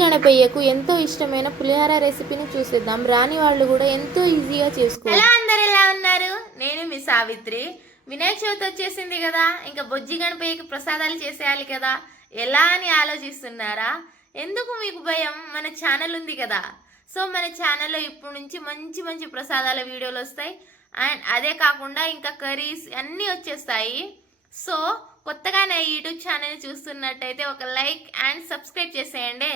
గణపయ్యకు ఎంతో ఇష్టమైన పులిహోర రెసిపీని చూసేద్దాం. రాని వాళ్ళు కూడా ఎంతో ఈజీగా చేసుకోవచ్చు. ఎలా అందరు ఎలా ఉన్నారు? నేను మీ సావిత్రి. వినాయక చవితి వచ్చేసింది కదా, ఇంకా బొజ్జి గణపయ్యకి ప్రసాదాలు చేసేయాలి కదా, ఎలా అని ఆలోచిస్తున్నారా? ఎందుకు మీకు భయం? మన ఛానల్ ఉంది కదా. సో మన ఛానల్లో ఇప్పుడు నుంచి మంచి మంచి ప్రసాదాల వీడియోలు వస్తాయి. అండ్ అదే కాకుండా ఇంకా కర్రీస్ అన్నీ వచ్చేస్తాయి. సో కొత్తగా నా యూట్యూబ్ ఛానల్ చూస్తున్నట్టయితే ఒక లైక్ అండ్ సబ్స్క్రైబ్ చేసేయండి.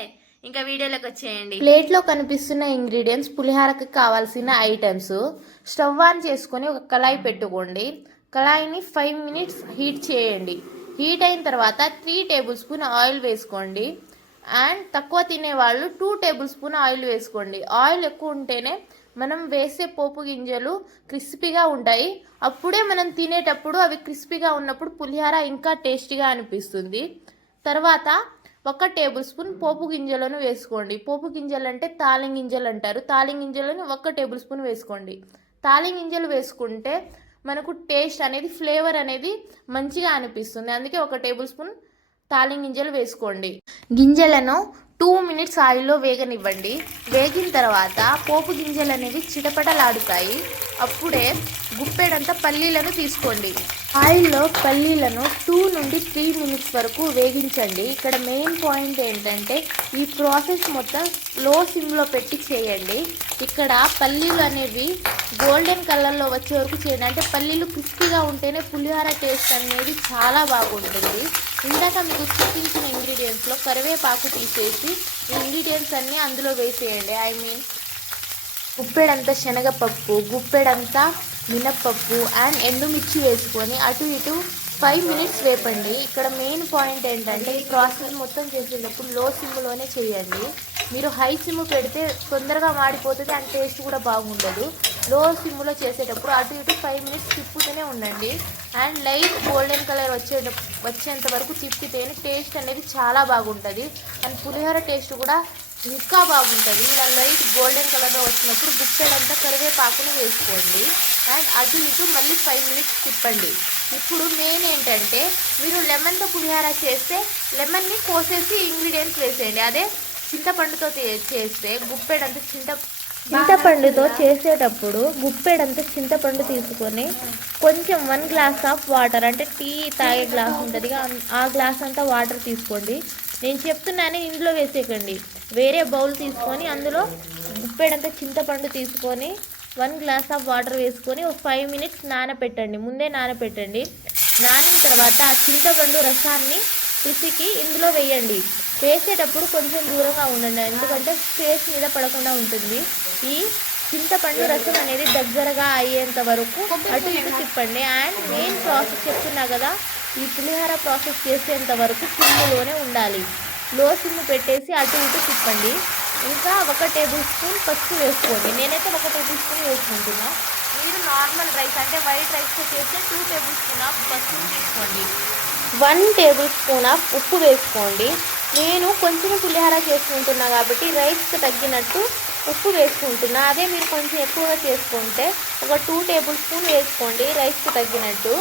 ఇంకా వీడియోలోకి వచ్చేయండి. ప్లేట్లో కనిపిస్తున్న ఇంగ్రీడియంట్స్ పులిహోరకి కావాల్సిన ఐటమ్స్. స్టవ్ ఆన్ చేసుకొని ఒక కళాయి పెట్టుకోండి. కళాయిని 5 మినిట్స్ హీట్ చేయండి. హీట్ అయిన తర్వాత 3 టేబుల్ స్పూన్ ఆయిల్ వేసుకోండి. అండ్ తక్కువ తినేవాళ్ళు 2 టేబుల్ స్పూన్ ఆయిల్ వేసుకోండి. ఆయిల్ ఎక్కువ ఉంటేనే మనం వేసే పోపు గింజలు క్రిస్పీగా ఉంటాయి. అప్పుడే మనం తినేటప్పుడు అవి క్రిస్పీగా ఉన్నప్పుడు పులిహోర ఇంకా టేస్టీగా అనిపిస్తుంది. తర్వాత 1 టేబుల్ స్పూన్ పోపు గింజలను వేసుకోండి. పోపు గింజలు అంటే తాలిం గింజలు అంటారు. తాలిం గింజలను 1 టేబుల్ స్పూన్ వేసుకోండి. తాలిం గింజలు వేసుకుంటే మనకు టేస్ట్ అనేది, ఫ్లేవర్ అనేది మంచిగా అనిపిస్తుంది. అందుకే 1 టేబుల్ స్పూన్ తాలిం గింజలు వేసుకోండి. గింజలను 2 మినిట్స్ ఆయిల్లో వేగనివ్వండి. వేగిన తర్వాత పోపు గింజలు అనేవి చిటపటలాడుతాయి. అప్పుడే గుప్పెడంత పల్లీలను తీసుకోండి. ఆయిల్లో పల్లీలను 2 నుండి 3 మినిట్స్ వరకు వేగించండి. ఇక్కడ మెయిన్ పాయింట్ ఏంటంటే ఈ ప్రాసెస్ మొత్తం లో సిమ్లో పెట్టి చేయండి. ఇక్కడ పల్లీలు అనేవి గోల్డెన్ కలర్లో వచ్చే వరకు చేయండి. అంటే పల్లీలు క్రిస్పీగా ఉంటేనే పులిహోర టేస్ట్ అనేది చాలా బాగుంటుంది. ఇందాక మీకు చూపించిన ఇంగ్రీడియంట్స్లో కరివేపాకు తీసేసి ఈ ఇంగ్రీడియంట్స్ అన్నీ అందులో వేసేయండి. గుప్పెడంతా శనగపప్పు, గుప్పెడంతా మినప్పప్పు అండ్ ఎండుమిర్చి వేసుకొని అటు ఇటు 5 మినిట్స్ వేపండి. ఇక్కడ మెయిన్ పాయింట్ ఏంటంటే ఈ ప్రాసెస్ మొత్తం చేసేటప్పుడు లో సిమ్లోనే చేయండి. మీరు హై సిమ్ పెడితే తొందరగా మాడిపోతుంది అండ్ టేస్ట్ కూడా బాగుండదు. లో సిమ్లో చేసేటప్పుడు అటు ఇటు 5 మినిట్స్ తిప్పుతూనే ఉండండి. అండ్ లైట్ గోల్డెన్ కలర్ వచ్చేంత వరకు తిప్పితేనే టేస్ట్ అనేది చాలా బాగుంటుంది. అండ్ పులిహోర టేస్ట్ కూడా ఇంకా బాగుంటుంది. ఇలా లైట్ గోల్డెన్ కలర్లో వచ్చినప్పుడు గుప్పెడంతా కరివేపాకును వేసుకోండి. అండ్ అటు ఇటు మళ్ళీ 5 మినిట్స్ తిప్పండి. ఇప్పుడు మెయిన్ ఏంటంటే మీరు లెమన్తో పులిహోర చేస్తే లెమన్ని కోసేసి ఇంగ్రీడియంట్స్ వేసేయండి. అదే చింతపండుతో చేస్తే చింతపండుతో చేసేటప్పుడు గుప్పెడంత చింతపండు తీసుకొని కొంచెం 1 గ్లాస్ ఆఫ్ వాటర్, అంటే టీ తాగే గ్లాస్ ఉంటుంది ఆ గ్లాస్ అంతా వాటర్ తీసుకోండి. నేను చెప్తున్నాను, ఇందులో వేసేయకండి. వేరే బౌల్ తీసుకొని అందులో గుప్పెడంత చింతపండు తీసుకొని 1 గ్లాస్ ఆఫ్ వాటర్ వేసుకొని ఒక 5 మినిట్స్ నానపెట్టండి. ముందే నానపెట్టండి. నానిన తర్వాత ఆ చింతపండు రసాన్ని పిసికి ఇందులో వేయండి. వేసేటప్పుడు కొంచెం దూరంగా ఉండండి, ఎందుకంటే ఫేస్ మీద పడకుండా ఉంటుంది. ఈ చింతపండు రసం అనేది దగ్గరగా అయ్యేంత వరకు అటు ఇటు తిప్పండి. అండ్ మెయిన్ ప్రాసెస్ చెప్తున్నా కదా, ఈ పులిహోర ప్రాసెస్ చేసేంత వరకు సిమ్లోనే ఉండాలి. లో సిమ్ పెట్టేసి అటు ఇటు తిప్పండి. ఇంకా 1 టేబుల్ స్పూన్ పసుపు వేసుకోండి. నేనైతే 1 టేబుల్ స్పూన్ వేసుకుంటున్నా. మీరు నార్మల్ రైస్ అంటే వైట్ రైస్తో చేస్తే 2 టేబుల్ స్పూన్ ఆఫ్ పసుపు తీసుకోండి. 1 టేబుల్ స్పూన్ ఆఫ్ ఉప్పు వేసుకోండి. నేను కొంచెం పులిహోర చేసుకుంటున్నా కాబట్టి రైస్కి తగ్గినట్టు ఉప్పు వేసుకుంటున్నా. అదే మీరు కొంచెం ఎక్కువగా చేసుకుంటే ఒక 2 టేబుల్ స్పూన్ వేసుకోండి రైస్కి తగ్గినట్టు.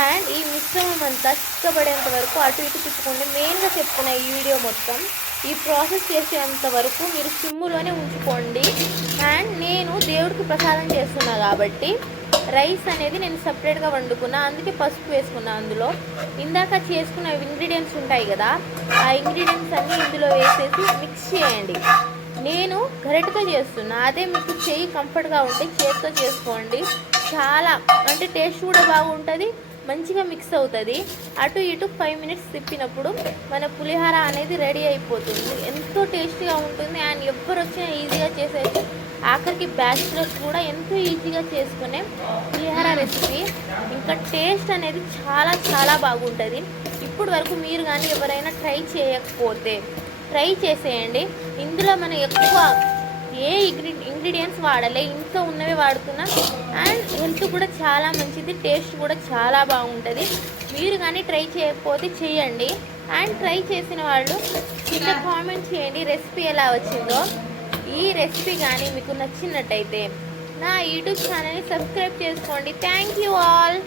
అండ్ ఈ మిశ్రమం అంతా చిక్కబడేంత వరకు అటు ఇటు తిప్పుకోండి. మెయిన్గా చెప్పుకున్న ఈ వీడియో మొత్తం ఈ ప్రాసెస్ చేసేంత వరకు మీరు సిమ్ములోనే ఉంచుకోండి. అండ్ నేను దేవుడికి ప్రసాదం చేస్తున్నా కాబట్టి రైస్ అనేది నేను సపరేట్గా వండుకున్నా, అందుకే పసుపు వేసుకున్నా. అందులో ఇందాక చేసుకున్న ఇంగ్రీడియంట్స్ ఉంటాయి కదా, ఆ ఇంగ్రీడియంట్స్ అన్నీ ఇందులో వేసేసి మిక్స్ చేయండి. నేను గరిటెతో చేస్తున్నా, అదే మీకు చేయి కంఫర్ట్గా ఉంటే చేతితో చేసుకోండి. చాలా అంటే టేస్ట్ కూడా బాగుంటుంది, మంచిగా మిక్స్ అవుతుంది. అటు ఇటు 5 మినిట్స్ తిప్పినప్పుడు మన పులిహోర అనేది రెడీ అయిపోతుంది. ఎంతో టేస్టీగా ఉంటుంది. అండ్ ఎవ్వరు వచ్చినా ఈజీగా చేసేసి, ఆఖరికి బ్యాచిలర్స్ కూడా ఎంతో ఈజీగా చేసుకునే పులిహోర రెసిపీ. ఇంకా టేస్ట్ అనేది చాలా చాలా బాగుంటుంది. ఇప్పుడు వరకు మీరు కానీ ఎవరైనా ట్రై చేయకపోతే ట్రై చేసేయండి. ఇందులో మనం ఎక్కువ ఏ ఇంగ్రీడియంట్స్ వాడాలి, ఇంట్లో ఉన్నవే వాడుతున్నా. అండ్ హెల్త్ కూడా చాలా మంచిది, టేస్ట్ కూడా చాలా బాగుంటుంది. మీరు కానీ ట్రై చేయకపోతే చేయండి. అండ్ ట్రై చేసిన వాళ్ళు కింద కామెంట్ చేయండి రెసిపీ ఎలా వచ్చిందో. ఈ రెసిపీ కానీ మీకు నచ్చినట్టయితే నా యూట్యూబ్ ఛానల్ని సబ్స్క్రైబ్ చేసుకోండి. Thank you all.